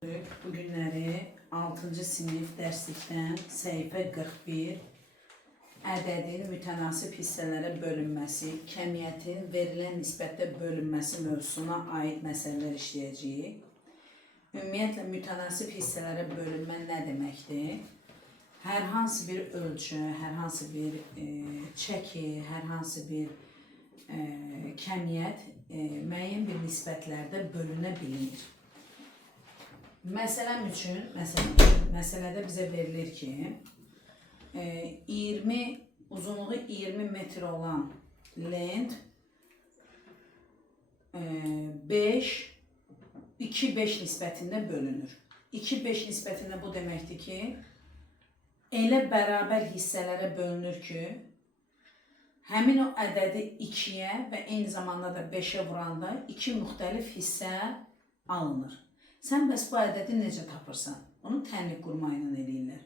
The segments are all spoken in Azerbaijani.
Bugünləri 6-cı sinif dərslikdən səhifə 41 ədədin mütənasib hissələrə bölünməsi, kəmiyyətin verilən nisbətdə bölünməsi mövzusuna aid məsələlər işləyəcəyik. Ümumiyyətlə, mütənasib hissələrə bölünmə nə deməkdir? Hər hansı bir ölçü, hər hansı bir çəki, hər hansı bir kəmiyyət müəyyən bir nisbətlərdə bölünə bilinir. Məsələn üçün, məsələdə bizə verilir ki, 20 uzunluğu 20 metr olan lent 2-5 nisbətində bölünür. 2-5 nisbətində bu deməkdir ki, elə bərabər hissələrə bölünür ki, həmin o ədədi 2-yə və eyni zamanda da 5-ə vuranda 2 müxtəlif hissə alınır. Sən bəs bu ədədi necə tapırsan? Onu tənlik qurma ilə eləyirlər.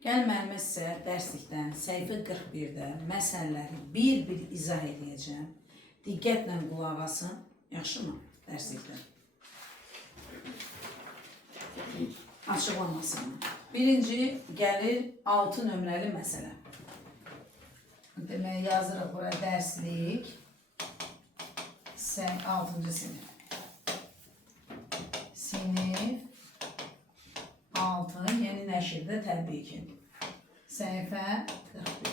Gəl müəllimə sizə dərslikdən səhifə 41-də məsələləri bir-bir izah edəcəm. Diqqətlə qulaq asın. Yaxşı mı? Dərslikdən. Açıqlamasın. Birinci gəlir 6 nömrəli məsələ. Demək yazırıq buraya dərslik 6-cı sinif. Sinif 6, yeni nəşrdə təbii ki. Səhifə 41.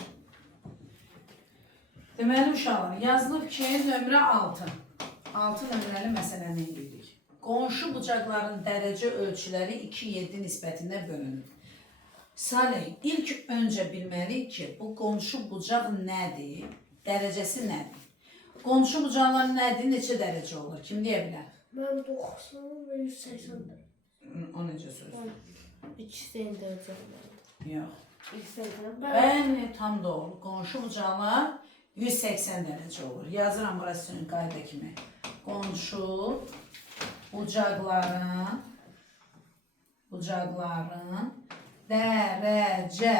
Deməli uşaqlar, yazılıb ki, nömrə 6. 6 nömrəli məsələni edirik. Qonşu bucaqların dərəcə ölçüləri 2-7 nisbətində bölünür. Salih, ilk öncə bilməliyik ki, bu qonşu bucaq nədir? Dərəcəsi nədir? Qonşu bucaqlar nədir? Neçə dərəcə olur? Kim deyə bilər? Mən 90 ve 180'dir. O necə söz? İkisi de dərəcə. Yox. Ben tam doğru. Qonşu bucaqlar 180 dərəcə olur. Yazıram burası üçün qayda kimi. Qonşu bucaqların dərəcə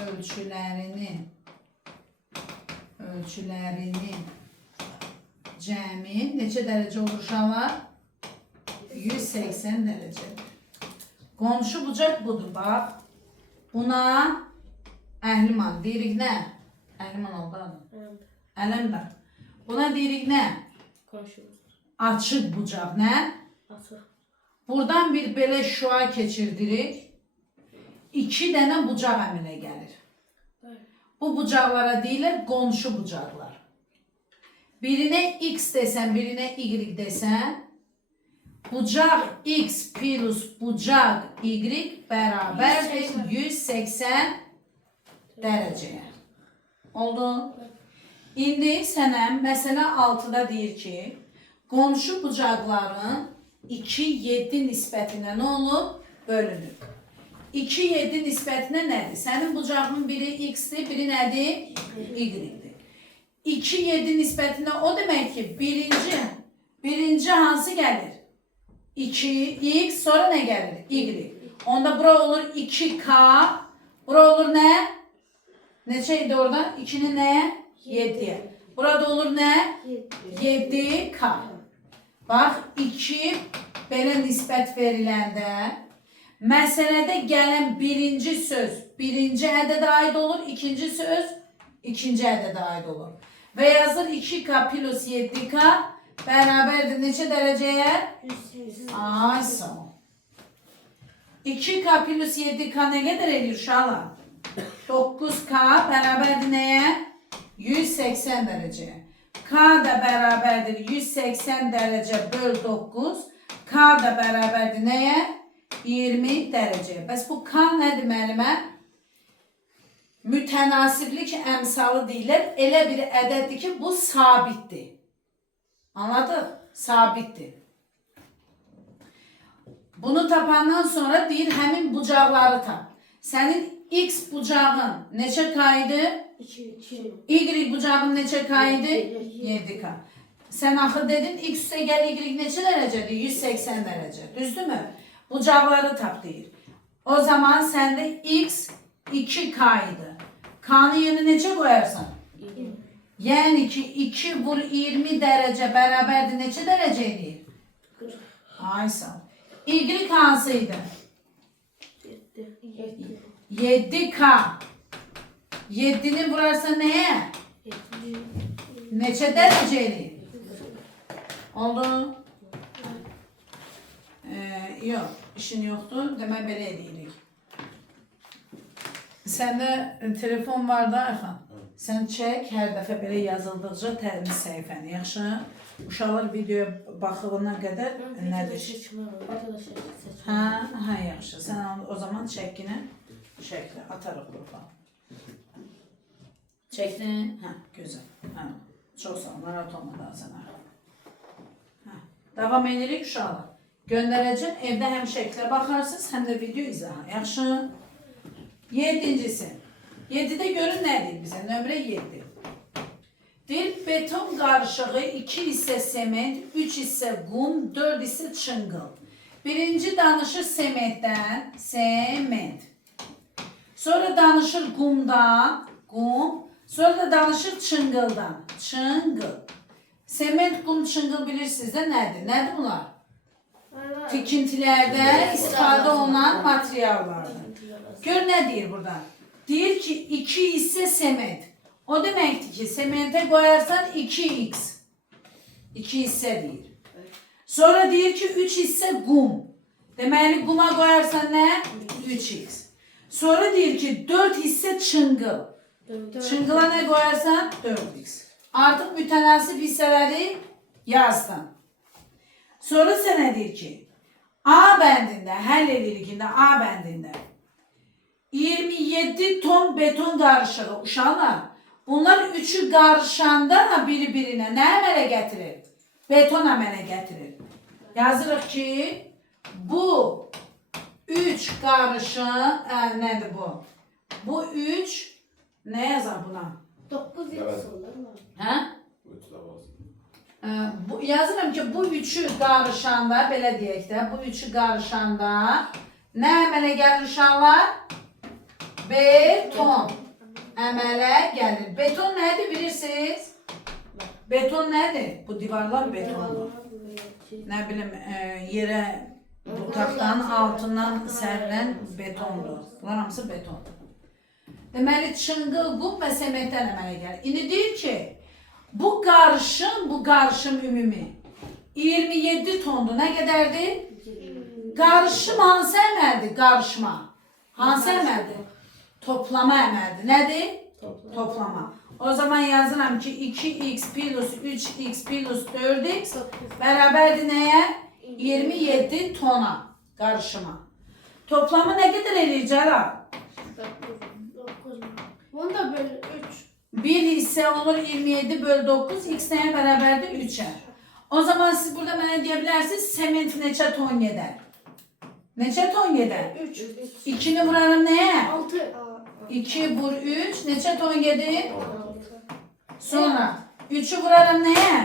ölçülərinin cəmi neçə dərəcə olur uşaqlar? 180 dərəcə. Qonşu bucaq budur, bax. Buna əhliman deyirik nə? Əhliman oldu adı. Ələmdar. Buna deyirik nə? Açıq bucaq, nə? Açıq. Buradan bir belə şua keçirdirik. 2 dənə bucaq əmələ gəlir. Bu bucaqlara deyilir qonşu bucaqlar. Birine x desen, birine y desen, bucaq x plus bucaq y beraberdir 180 dereceye. Oldu? İndi sənə məsələ 6'da deyir ki, qonşu bucaqların 2-7 nisbətinə nə olur? Bölünür. 2-7 nisbətinə nədir? Sənin bucağın biri x-dir, biri nədir? Y-dir. 2-7 nisbətində o demək ki, birinci hansı gəlir? 2x, sonra nə gəlir? Y. Onda bura olur 2k, bura olur nə? Neçə idi orada? 2'nin nəyə? 7'ye. Burada olur nə? 7k. Bax, 2 belə nisbət veriləndə, məsələdə gələn birinci söz birinci ədədə aid olur, ikinci söz ikinci ədədə aid olur. Və yazır 2k plus 7k bərabərdir neçə dərəcəyə? 180. Ay sağ ol. 2k plus 7k nə qədər edir uşaqlar? 9k bərabərdir nəyə? 180 dərəcəyə. K da bərabərdir 180 dərəcə böl 9. K da bərabərdir nəyə? 20 dərəcəyə. Bəs bu k nədir müəllimə? Mütənasiblik əmsalı deyilər. Elə bir ədəddir ki, bu sabitdir. Anladıq? Sabitdir. Bunu tapandan sonra deyir, həmin bucaqları tap. Sənin x bucağın neçə kaydı? 2. Y bucağın neçə kaydı? 7k. Sən axı dedin, x üstə gəl y neçə dərəcədir? 180 dərəcə. Düzdür mü? Bucaqları tap deyir. O zaman səndə x 2k idi. K'nın yerine neçə qoyarsan? 2. Yəni ki 2 vur 20 dərəcə bərabərdir neçə dərəcə edir? 40. Ay sağ ol. Y hansıydı? 7K. 7'ni vurarsa neye? Neçə dereceli? Oldu. Yok, işin yoktu. Demek belə edirik. Sende telefon var da Ayxan. Sen çek, hər dəfə belə yazıldıqca təmiz səhifəni. Yaxşı? Uşaqlar videoya baxılana qədər nədir? Ha, yaxşı. Sen o zaman çəkini çəklə, atarıq qrupa. Çəkdin? Hə, gözəl. Hə, çox sağ ol, narahat olma daha sənə. Hə, davam edirik uşaqlar. Göndərəcəm, evdə həm şəklə baxarsınız, həm də video izahı. Yaxşı? 7-cisi. 7'de görün ne deyir bize? Nömrə 7. Deyir, beton qarışığı 2 hissə sement, 3 hissə qum, 4 hissə çıngıl. Birinci danışır sementdən, sement. Sonra danışır qumdan, qum. Sonra da danışır çıngıldan, çıngıl. Sement, qum, çıngıl bilirsiniz də nədir? Nədir bunlar? Tikintilərdə istifadə olunan materiallardır. Gör nə deyir burada? Deyir ki 2 hissə sement. O deməkdir ki semente koyarsan 2x. 2 hissə deyir. Sonra deyir ki 3 hissə qum. Deməli quma koyarsan nə? 3x. Sonra deyir ki 4 hissə çıngıl. Çıngıla nə koyarsan? 4x. Artıq mütənasib hissələri yazdın. Sonra sənə deyir ki A bəndində, həll edildikdə A bəndində 27 ton beton qarışığı uşaqlar. Bunlar üçü qarışanda biri-birinə nə əmələ gətirir? Beton əmələ gətirir. Yazırıq ki bu 3 qarışıq, nədir bu? Bu 3 nə yazar buna? 9 yazılır mı? Hə? Yazıram ki bu üçü qarışanda, belə deyək də, bu üçü qarışanda nə əmələ gəlir uşaqlar? Beton əmələ gəlir. Beton nədir bilirsiniz? Beton nədir? Bu divarlar betondur. Nə bilim yerə bu taxtanın altından sərilən betondur. Bunlar hamısı betondur. Deməli çıngıl, qum və sementdən əmələ gəlir. İndi deyir ki bu qarışım ümumi 27 tondur. Nə qədərdir? Qarışım hansı əməldir? Qarışma. Hansı əməldir? Toplama əməldir. Nədir? Toplama. O zaman yazıram ki 2x plus 3x plus 4x bərabərdir nəyə? 27 tona qarışıma. Toplamı nə qədər eləyəcək? 9. Bunu da böl 3. 1 hissə olur 27 böl 9, x nəyə bərabərdir? 3'ə. O zaman siz burada mənə deyə bilərsiniz, sement neçə ton gedər? Neçə ton gedər? 3. 2'ni vurarım nəyə? 6. 2 vur 3, neçə ton gedir? Sonra 3'ü vurarım nəyə?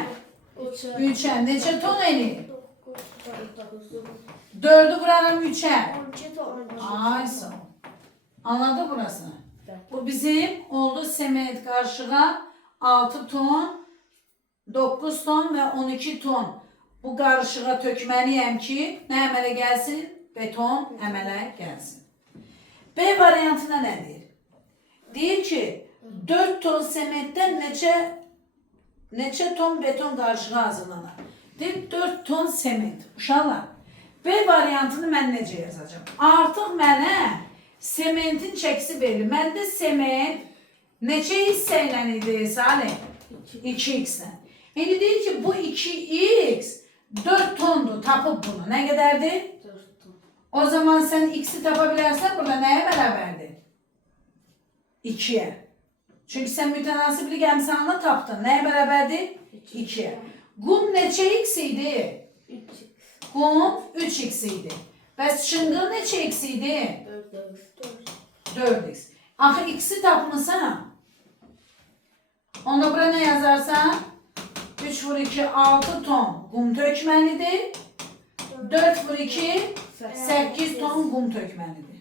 3'ə, neçə ton eləyir? 4'ü vurarım 3'ə. 12 ton. Ay sağ ol. Anladı burası? Bu bizim oldu sement qarışığa 6 ton, 9 ton və 12 ton. Bu qarışığa tökməliyəm ki, nə əmələ gəlsin? Beton əmələ gəlsin. B variantına nə deyir? Deyir ki, 4 ton sementdən neçə ton beton qarışığı hazırlanır? Deyir, 4 ton sement. Uşaqlar, B variantını mən necə yazacağım? Artıq mənə sementin çəkisi verilir. Məndə sement neçə hissə ilə idi Salih? 2x-lə. İndi deyir ki, bu 2x 4 tondur, tapıb bunu. Nə qədərdir? 4 ton. O zaman sən x'i tapa bilərsən, burada nəyə bərabərdir? 2'yə. Çünki sən mütənasiblik əmsalını tapdın. Nəyə bərabərdir? 2'yə. Qum neçə x idi? 3. Qum 3x idi. Bəs çıngıl neçə x idi? 4x. Axı x'i tapmısan. Onda bura nə yazarsan? 3 vur 2, 6 ton qum tökməlidir. 4 vur 2, 8 ton qum tökməlidir.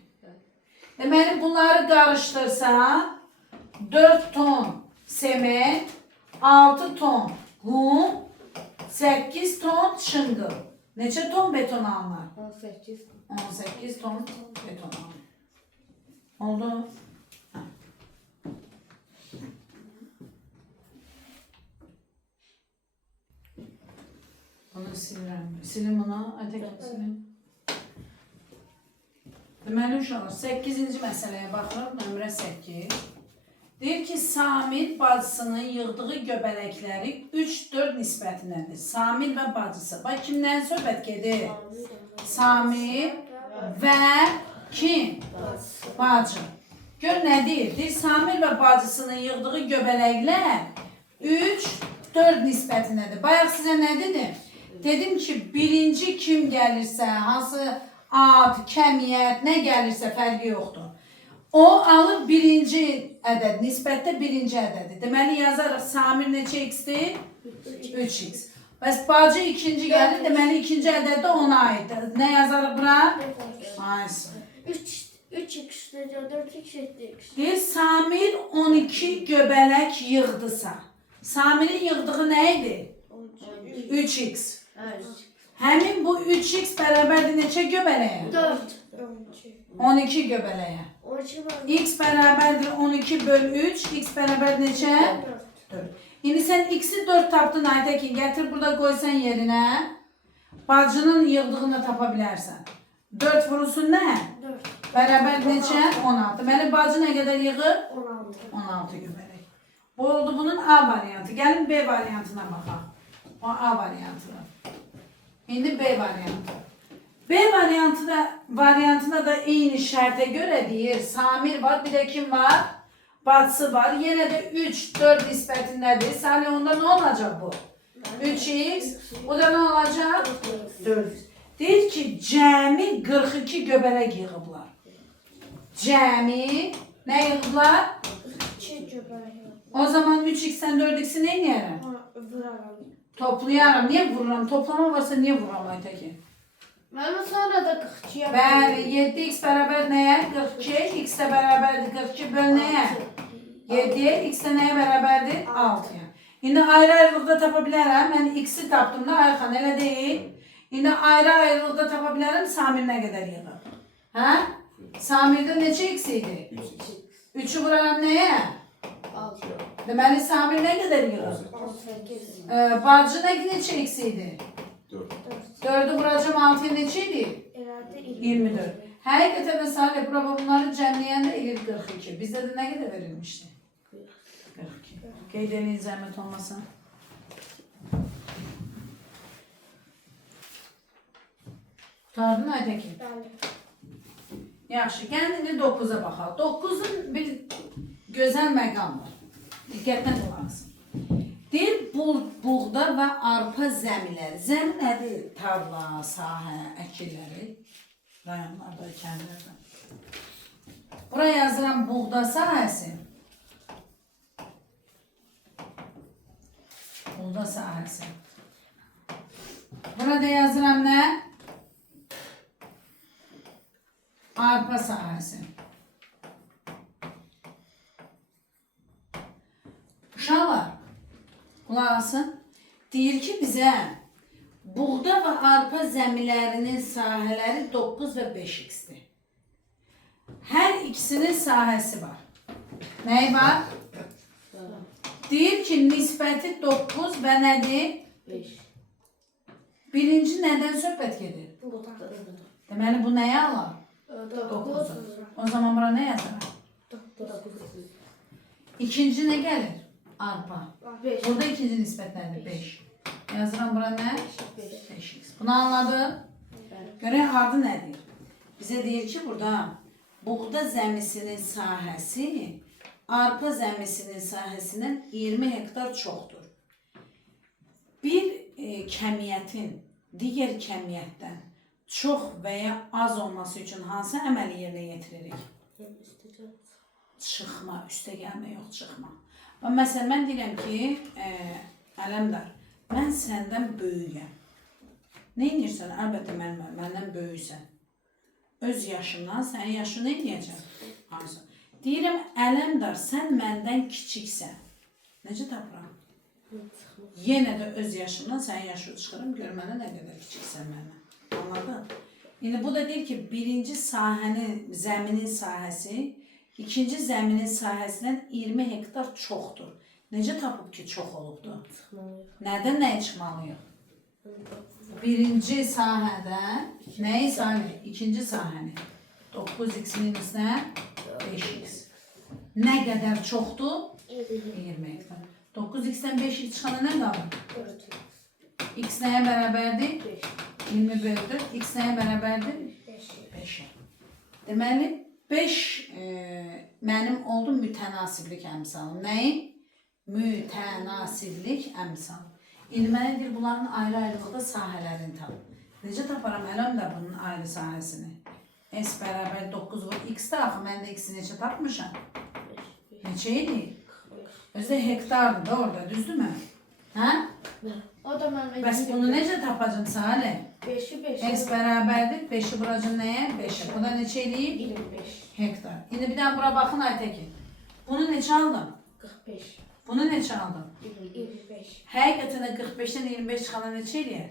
Deməli bunları qarışdırsan 4 ton sement, 6 ton qum, 8 ton çıngıl. Neçə ton beton alınır? 18. 18 ton beton alın. Oldu. Ha. Bunu silirəm. Silin bunu. Aytəkin silin. Deməli uşaqlar 8-ci məsələyə baxırıq. Nömrə 8. Deyir ki, Samir bacısının yığdığı göbələkləri 3-4 nisbətindədir. Samir və bacısı. Bax, kimdən söhbət gedir? Samir və kim? Bacı. Gör nə deyir? Deyir, Samir və bacısının yığdığı göbələklər 3-4 nisbətindədir. Bayaq sizə nə dedim? Dedim ki, birinci kim gəlirsə, hansı ad, kəmiyyət, nə gəlirsə fərqi yoxdur. O alır birinci ədəd, nisbətdə birinci ədədi. Deməli yazarıq Samir neçə x-dir? 3x. Bəs bacı ikinci gəlir, deməli ikinci ədəd də ona aiddir. Nə yazarıq bura? Aysa. 3x, 4x, 7x. Deyir, Samir 12 göbələk yığdısa. Samirin yığdığı nə idi? 3x. Həmin bu 3x bərabərdir neçə göbələyə? 4. 12 göbələyə. 12 var. X bərabərdir 12 böl 3. X bərabər neçə? 4. İndi sən x'i 4 tapdın Aytəkin. Gətir burada qoysan yerinə. Bacının yığdığını tapa bilərsən. 4 vurulsun nə? 4. Bərabər neçə? 16. Deməli bacı nə qədər yığır? 16. 16 göbələk. Bu oldu bunun A variantı. Gəlin B variantına baxaq. O A variantı. İndi B variantı. B variantına da eyni şərtə görə deyir. Samir var, bir də kim var? Bacısı var. Yenə də 3-4 nisbətindədir. Sani onda nə olacaq bu? 3x. O da nə olacaq? 4x. Deyir ki, cəmi 42 göbələk yığıblar. Cəmi nə yığıblar? 2 göbələk. O zaman 3x-dən 4x-i nə edərəm? Vuraram. Toplayaram. Niyə vururam? Toplama varsa niyə vururam Aytəkin? Mən sonra da 42 yapıyorum. Bəli, 7x bərabər nəyə? 42. X də bərabərdir 42 böl nəyə? 7'ye. X də nəyə bərabərdir? 6'ya. İndi ayrı-ayrılıqda tapa bilərəm. Mən x'i tapdım da Ayxan, elə deyil. İndi ayrı-ayrılıqda tapa bilərəm. Samir nə qədər yığır? Hə? Samirdə neçə x idi? 3'ü vuraram nəyə? 6. Deməli Samir nə qədər yığır? 18. Bacı neçə x idi? 4. 4'ü vuracağım 6'ya neçə idi? Herhalde 24. Həqiqətən də Salih Bravo bunları cəmləyəndə elir 42. Bizdə də nə qədər verilmişdi? 42. Qeyd eləyin zəhmət olmasın. Qurtardın Aytəkin? Bəli. Yaxşı, gəlin indi 9'a baxaq. 9'un bir gözəl məqam var. Diqqətlə qulaq asın. Deyir, buğda və arpa zəmiləri. Zəmi nədir? Tarla, sahə, əkilləri. Rayonlarda, kəndlərdə. Buraya yazıram buğda sahəsi. Buğda sahəsi. Burada yazıram nə? Arpa sahəsi. Uşaqlar, qulaq asın. Deyir ki, bizə buğda və arpa zəmilərinin sahələri 9 və 5x-dir. Hər ikisinin sahəsi var. Nəyi var? Deyir ki, nisbəti 9 və nədir? 5. Birinci nədən söhbət gedir? Burada. Deməli, bu nəyə alar? 9. O zaman bura nə yazar? 9. İkinci nə gəlir? Arpa. 5. Burada ikinci nisbət nədir? 5. Yazıram bura nə? 5x. Bunu anladın? Görək adı nədir? Bizə deyir ki, burada buğda zəmisinin sahəsi arpa zəmisinin sahəsindən 20 hektar çoxdur. Bir kəmiyyətin digər kəmiyyətdən çox və ya az olması üçün hansı əməli yerinə yetiririk? Çıxma, üstə gəlmə, yox çıxma. Məsələn, mən deyirəm ki, Ələmdar, mən səndən böyüyəm. Nə edirsən? Əlbəttə məndən böyüysən. Öz yaşımdan sənin yaşını nə edəcəm? Deyirəm, Ələmdar, sən məndən kiçiksən. Necə tapıram? Yenə də öz yaşımdan sənin yaşını çıxırım, gör mənə nə qədər kiçiksən məndən. Anladın? İndi bu da deyir ki, birinci sahənin, zəminin sahəsi, ikinci zəminin sahəsindən 20 hektar çoxdur. Necə tapıb ki, çox olubdur? Nədən nəyə çıxmalıyıq? Birinci sahədən, nəyi sahəni? İkinci sahəni. 9x minus nə? 5x. Nə qədər çoxdur? 20 hektar. 9x-dən 5x çıxana nə qalır? X nəyə bərabərdir? 20 böldür. X nəyə bərabərdir? 5'ə. Deməli, 5 mənim oldu mütənasiblik əmsalım. Nəyi? Mütənasiblik əmsalım. İndi mənə deyir, bunların ayrı-ayrılıqda sahələrini tap. Necə taparam ələm də bunun ayrı sahəsini? S bərabər 9 vur x-də axı, mən də x-i neçə tapmışam? Neçə edir? Özdə hektardır da orada, düzdürmü? Hə? O da mən Bəs bunu necə tapacam Salih? 5'i 5. S bərabərdir, 5'i vuracam nəyə? 5'ə. Bu da neçə eləyib? 25. Hektar. İndi bir daha bura baxın Aytekin. Bunu neçə aldım? 45. Bunu neçə aldım? 25. Həqiqətən də 45-dən 25 çıxana neçə eləyər?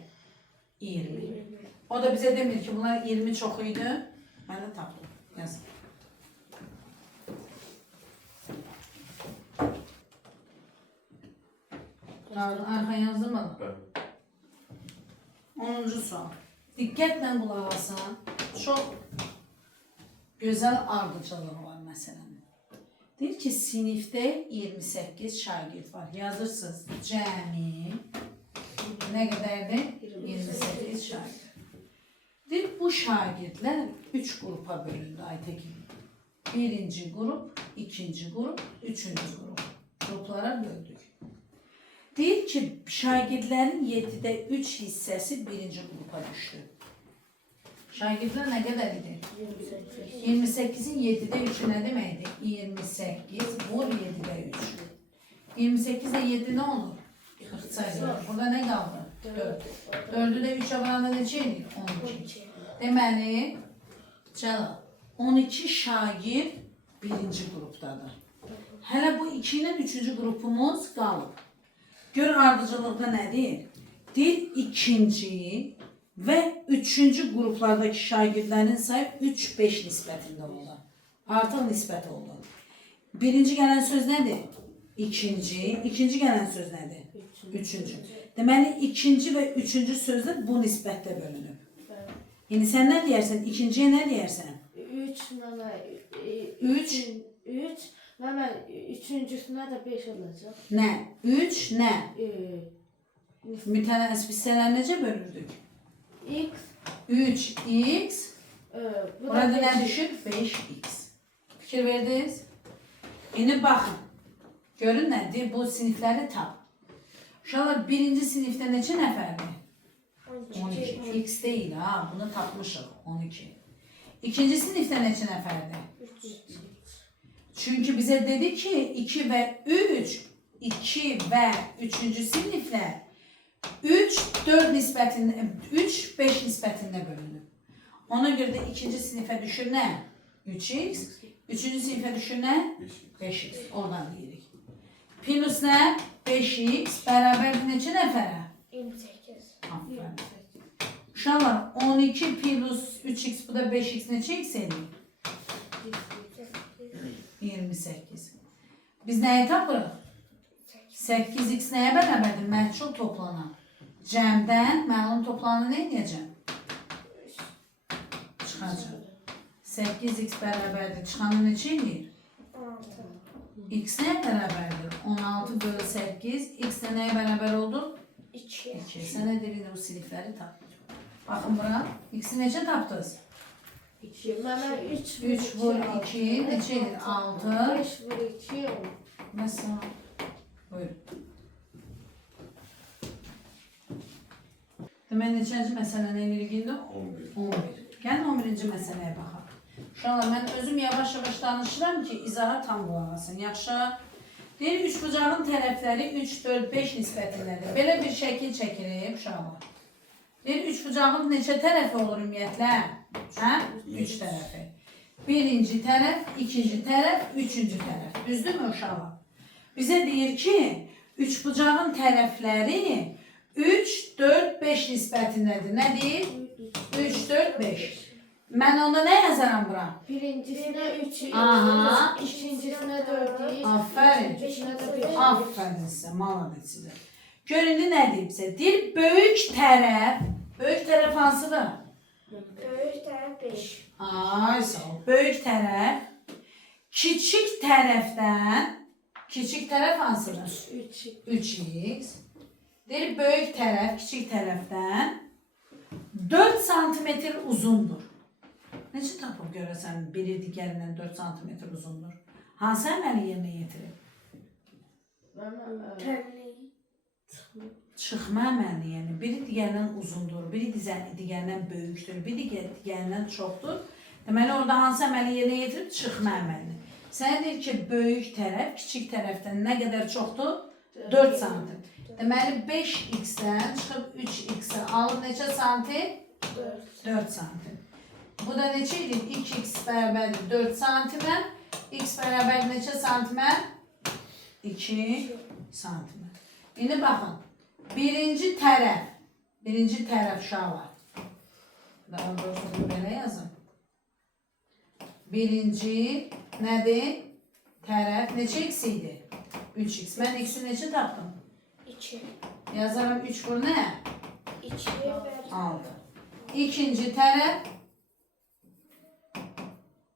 20. O da bizə demir ki, bunlar 20 çox idi. Mən də tapdım. Yazın. Arxaya yazdırmadım. 10. sual. Diqqətlə qulaq asın. Çox gözəl ardıcılığı var məsələnin. Deyir ki, sinifdə 28 şagird var. Yazırsınız. Cəmi nə qədərdir? 28 şagird. Deyir, bu şagirdlər 3 qrupa bölündü Aytekin. Birinci qrup, ikinci qrup, üçüncü qrup. Qruplara böldük. Deyir ki, şagirdlərin 7'də 3 hissəsi birinci qrupa düşdü. Şagirdlər nə qədər idi? 28'in 7'də 3'ü nə deməkdir? 28 vur 7'də 3. 28'də 7 nə olur? 40 sayılır. Burada nə qaldı? 4. 4'ü də 3'ə vuranda neçə edir? 12. Deməli, Cəlal, 12 şagird birinci qrupdadır. Hələ bu 2 ilə 3-cü qrupumuz qalıb. Gör ardıcılıqda nədir? Deyir, ikinci və üçüncü qruplardakı şagirdlərin sayı 3-5 nisbətində oldu. Artıq nisbət oldu. Birinci gələn söz nədir? İkinci. İkinci gələn söz nədir? Üçüncü. Deməli, ikinci və üçüncü sözlər bu nisbətdə bölünüb. İndi sən nə deyərsən? İkinciyə nə deyərsən? 3 mənə 3. 3 mənə üçüncüsünə də 5 olacaq. Nə? 3 nə? Mütənasib hissələr necə bölürdük? X 3x. bu da Burada nə 5. düşür? 5x. Fikir verdiniz? İndi baxın. Görün nədir? Bu sinifləri tap. Uşaqlar birinci sinifdə neçə nəfərdir? 12. X deyil ha. Bunu tapmışıq. 12. İkinci sinifdə neçə nəfərdir? 3. Çünki bizə dedi ki 2 və 3, 2 və 3-cü siniflər 3-4 nisbətində, 3-5 nisbətində bölünür. Ona görə də ikinci sinifə düşür nə? 3x. Üçüncü sinifə düşür nə? 5x. Oradan deyirik. Plus nə? 5x bərabər neçə nəfərə? 28. Aferin. Uşaqlar 12 plus 3x bu da 5x neçə x edir? 28. Biz nəyi tapırıq? 8x nəyə bərabərdir? Məhsul toplanan. Cəmdən məlum toplananı nə edəcəm? Çıxacaq. 8x bərabərdir. Çıxanı neçə edir? 16. X nəyə bərabərdir? 16 bölü 8. X də nəyə bərabər oldu? 2. 2. Sənə deyirəm bu sinifləri tap. Baxın bura. X'i necə tapdınız? 2. Mənə 3 3 vur 2 neçə edir? 6. 5 vur 2 10. Mesela. Buyurun. Deməli neçənci məsələni eləyirik indi? 11. Gəlin 11-ci məsələyə baxaq. Uşaqlar, mən özüm yavaş-yavaş danışıram ki, izaha tam qulaq asın. Yaxşı. Deyir, üçbucağın tərəfləri 3, 4, 5 nisbətindədir. Belə bir şəkil çəkirik uşaqlar. Deyir, üçbucağın neçə tərəfi olur ümumiyyətlə? Hə? 3 tərəfi. Birinci tərəf, ikinci tərəf, üçüncü tərəf. Düzdürmü uşaqlar? Bizə deyir ki, üçbucağın tərəfləri 3, 4, 5 nisbətindədir. Nədir? 3, 4, 5. Mən onda nə yazaram bura? Birincisine 3 Aha. ikincisine 4 Aferin. üçüncüsüne de 5 Aferin sizə, malamet sizə. Göründü nə deyib sizə? Deyir, böyük tərəf hansıdır? Böyük tərəf 5. Ay, sağ ol. Böyük tərəf, kiçik tərəf hansıdır? 3x. Deyir, böyük tərəf, kiçik tərəfdən 4 santimetr uzundur. Necə tapıb görəsən, biri digərindən 4 santimetr uzundur? Hansı əməli yerinə yetirir? Çıxma əməli, yəni biri digərindən uzundur, biri digərindən böyükdür, biri digərindən çoxdur. Deməli, orada hansı əməli yerinə yetirib? Çıxma əməlini. Sənə deyir ki, böyük tərəf, kiçik tərəfdən nə qədər çoxdur? 4 santim. Deməli, 5x-dən çıxıb 3x-ə alıb neçə santim? 4 santim. Bu da neçə idi? 2x bərabərdir 4 santimə. X bərabər neçə santimə? 2 santimə. İndi baxın. Birinci tərəf uşaqlar. Daha doğrusu belə yazın. Birinci nədir? Tərəf neçə x idi? 3x. Mən x-i neçə tapdım? 2. Yazaram 3 vur nə? 2 6. İkinci tərəf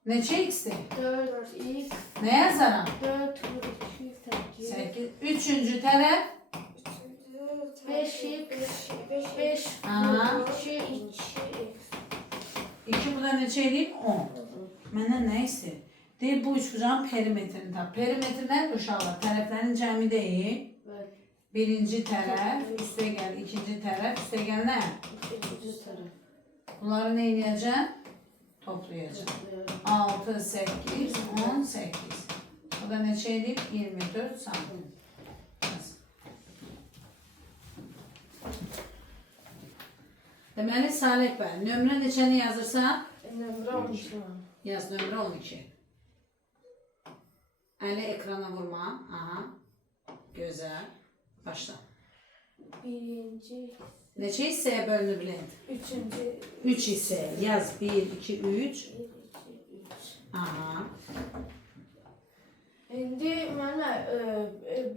neçə x-dir? 4x Nə yazaram? 4 vur 2 8. 8. Üçüncü tərəf 5 Aha. 2 2 bu da neçə edeyim? 10. Məndən nə istəyir? Deyir, bu üçbucağın perimetrini tap. Perimetr nədir uşaqlar? Tərəflərin cəmi deyil. Birinci tərəf, üstə gəl, ikinci tərəf, üstə gəl nə? Bunları nə edəcəm? Toplayacağım. 6, 8, 18. Bu da neçə edib? 24 santim. Deməli, Salih bəy, nömrə neçəni yazırsan? Nömrə 12. Yaz, nömrə 12. Əli ekrana vurma. Aha. Gözəl. Başla. Birinci, Neçə hissəyə bölünür bilin? üçüncü, 3 hissəyə. Yaz. 1, 2, 3. 1, 2, 3. Aha. İndi mənə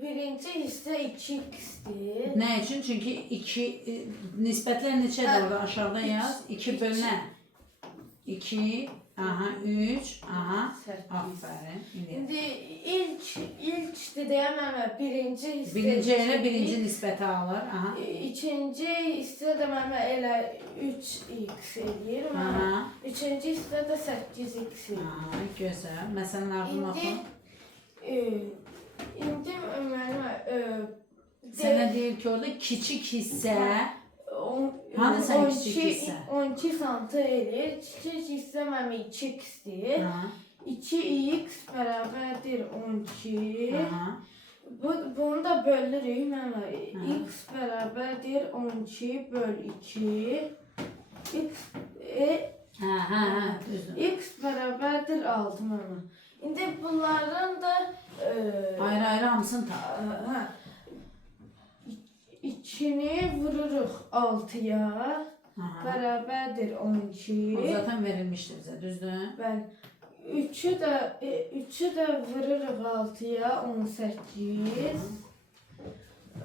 birinci hissə 2x-dir. Nə üçün? Çünki 2 nisbətlər neçədir orada aşağıda yaz? 2 böl nə? 2, aha, 3, aha. Aferin. İndi ilk deyəməm birinci hissə. Birinci elə birinci nisbəti alır. Aha. İkinci hissə də mənə elə 3x edir. Aha. Üçüncü hissə də 8x edir. Aha, gözəl. Məsələn, ardına oxu. İndi mənə Sənə deyir ki, orada kiçik hissə. Hani sən kiçik hissə? 12 santı edir. Kiçik hissə mənim 2x-dir. 2x bərabərdir 12. Bunu da bölürük. Mənə x bərabərdir 12 böl 2. X bərabərdir 6 mənə. İndi bunların da ayrı-ayrı hamısını tap. 2'ni vururuq 6'ya. Bərabərdir 12. O zaten verilmişdir bizə, düzdür? Bəli. 3'ü də vururuq 6'ya 18.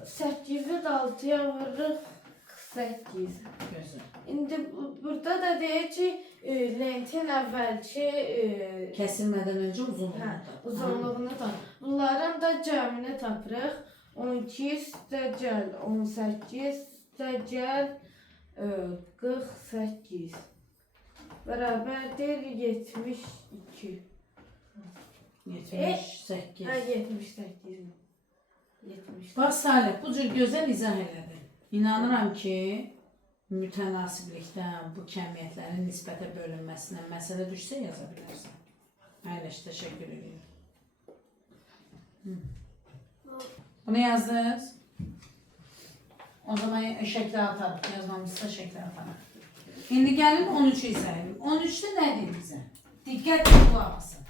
8'i də 6'ya vururuq 8. Gözəl. İndi burada da deyir ki, lentin əvvəlki Kəsilmədən öncə uzunluğunu tap. uzunluğunu da. Bunların da cəmini tapırıq. 12 üstəgəl 18 üstəgəl 48 bərabərdir 72. 78. 78. Bax Salih, bu cür gözəl izah elədi. İnanıram ki, mütənasiblikdən, bu kəmiyyətlərin nisbətə bölünməsindən məsələ düşsə yaza bilərsən. Əyləş, təşəkkür edirəm. Bunu yazdınız. O zaman şəkli atarıq. Yazmamızsa şəkli atarıq. İndi gəlin 13'ü izləyim. 13'də nə deyir bizə? Diqqətlə qulaq asın.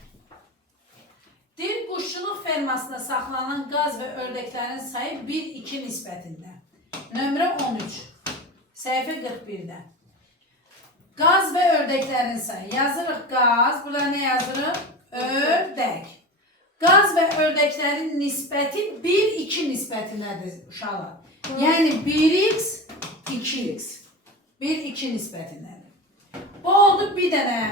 Deyir, quşçuluq fermasında saxlanan qaz və ördəklərin sayı 1-2 nisbətində. Nömrə 13. Səhifə 41'də. Qaz və ördəklərin sayı. Yazırıq qaz. Burada nə yazırıq? Ördək. Qaz və ördəklərin nisbəti 1-2 nisbətindədir uşaqlar. Yəni 1x, 2x. 1-2 nisbətindədir. Bu oldu bir dənə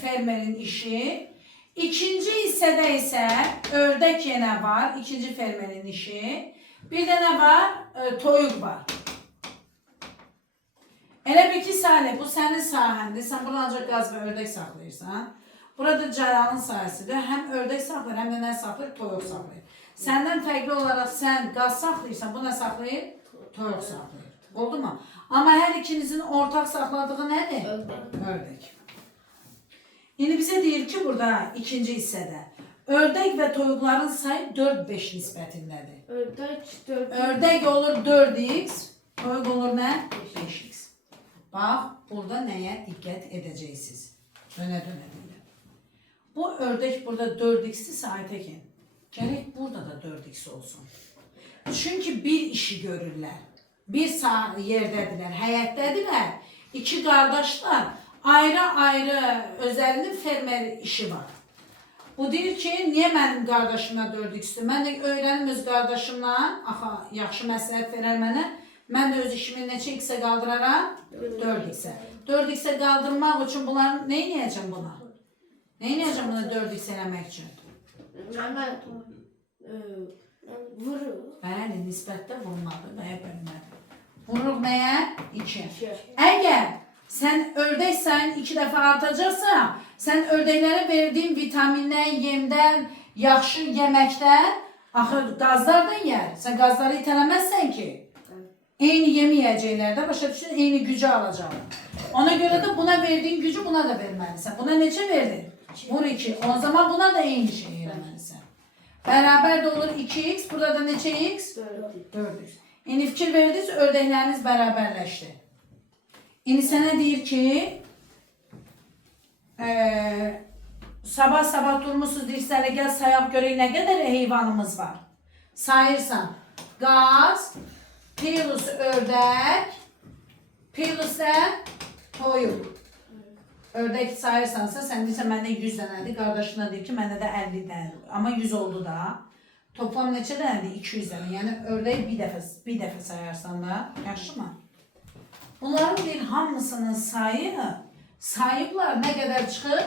fermerin işi. İkinci hissədə isə ördək yenə var. İkinci fermerin işi. Bir dənə var, toyuq var. Elə bil ki, Salih, bu sənin sahəndir. Sən burada ancaq qaz və ördək saxlayırsan. Burada Cəlalın sayəsidir. Həm ördək saxlayır, həm də nə saxlayır? Toyuq saxlayır. Səndən fərqli olaraq sən qaz saxlayırsan, bu nə saxlayır? Toyuq saxlayır. Oldu mu? Amma hər ikinizin ortaq saxladığı nədir? Ördək. İndi bizə deyir ki, burada ikinci hissədə ördək və toyuqların sayı 4-5 nisbətindədir. Ördək olur 4x, toyuq olur nə? 5x. Bax, burada nəyə diqqət edəcəksiniz? Dönə-dönə. Bu ördək burada 4x-dirsə, Aytəkin, gərək burada da 4x olsun. Çünki bir işi görürlər. Bir yerdədirlər, həyətdədirlər. İki qardaşlar ayrı-ayrı özlərinin fermer işi var. Bu deyir ki, niyə mənim qardaşımla 4x-dir? Mən də öyrənim öz qardaşımla, yaxşı məsləhət verər mənə. Mən də öz işimi neçə x-ə qaldıraram? 4x-ə. 4x-ə qaldırmaq üçün bunları nə edəcəm buna? Nə edəcəm buna 4x eləmək üçün? Mən vuruq. Bəli, nisbətdə vurmadı, bəyə bölmədi. Vuruq nəyə? 2. Əgər sən ördək sayın 2 dəfə artacaqsa, sən ördəklərə verdiyin vitaminlər, yemdən, yaxşı yeməkdən, axı qazlardan yer. Sən qazları itələməzsən ki, eyni yemi yiyəcəklər də, başa düşün, eyni gücü alacaqlar. Ona görə də buna verdiyin gücü buna da verməlisən. Buna neçə verdin? Vur 2. O zaman buna da eyni şey eləməlisən. Bərabər də olur 2x, burada da neçə x? 4x. İndi fikir verdiniz, ördəkləriniz bərabərləşdi. İndi sənə deyir ki, sabah durmuşsunuz, deyirsə, gəl sayaq görək nə qədər heyvanımız var. Sayırsan, qaz, plus ördək, plus də toyuq. Ördək sayırsansa, sən deyirsən, məndə 100 dənədir, qardaşına deyir ki, məndə də 50 dənədir. Amma 100 oldu da. Toplam neçə dənədir? 200 dənə. Yəni, ördək bir dəfə sayarsan da, yaxşı mı? Bunların bir hamısının sayıblar nə qədər çıxır?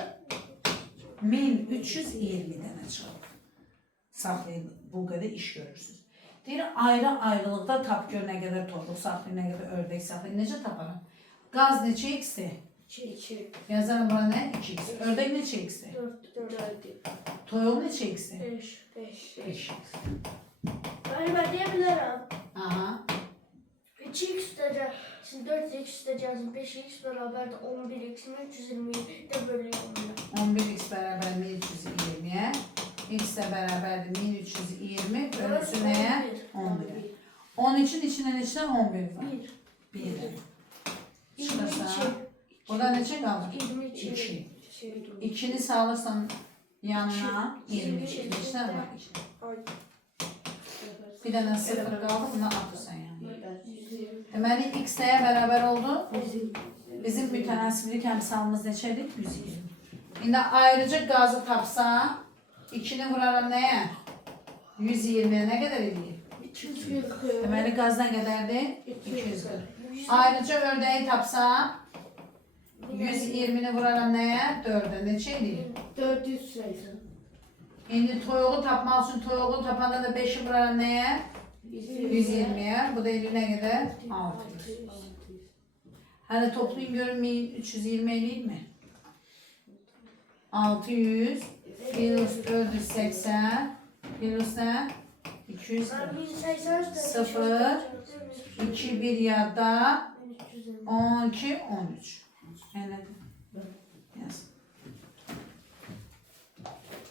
1320 dənə çıxır. Saxlayın, bu qədər iş görürsünüz. Deyir, ayrı-ayrılıqda tap gör nə qədər toyuq saxlayın, nə qədər ördək saxlayın. Necə taparam? Qaz neçə x-dir? 2. Yazarım bura nə? 2x. Ördək neçə x-dir? 4. Toyuq neçə x-dir? 5. 5x. Ben diye bilirim. Aha. 2x tutacağız. Şimdi 4x tutacağız. 5x beraber de 11x 320'yi de bölüyorum. 11x bərabər 1320'ye. X də bərabərdir 1320. Bölünsün nəyə? 11. 13'ün içindən 11 var. 1. Çıxırsa. Burada neçə qalır? 2. 2'ni sağlarsan yanına 22. Neçə var? 2. Bir dənə 0 qaldı, bunu atırsan yani. Deməli, x nəyə bərabər oldu? Bizim mütənəsiblik əmsalımız neçədir? 120. İndi ayrıca qazı tapsa, 2'ni vuraram nəyə? 120'ye nə qədər edir? 240. Deməli, qaz nə qədərdir? 240. Ayrıca ördəyi tapsa, 120'ni vuraram nəyə? 4'e. Neçə edir? 480. İndi toyuğu tapmaq üçün toyuğu tapanda da 5'i vuraram nəyə? 120'ye. Bu da edir nə qədər? 600. Hələ toplayın görün 1320 eləyir mi? 600 plus 480 plus nə? 240. 0 2 1 yadda 12 13. Yəni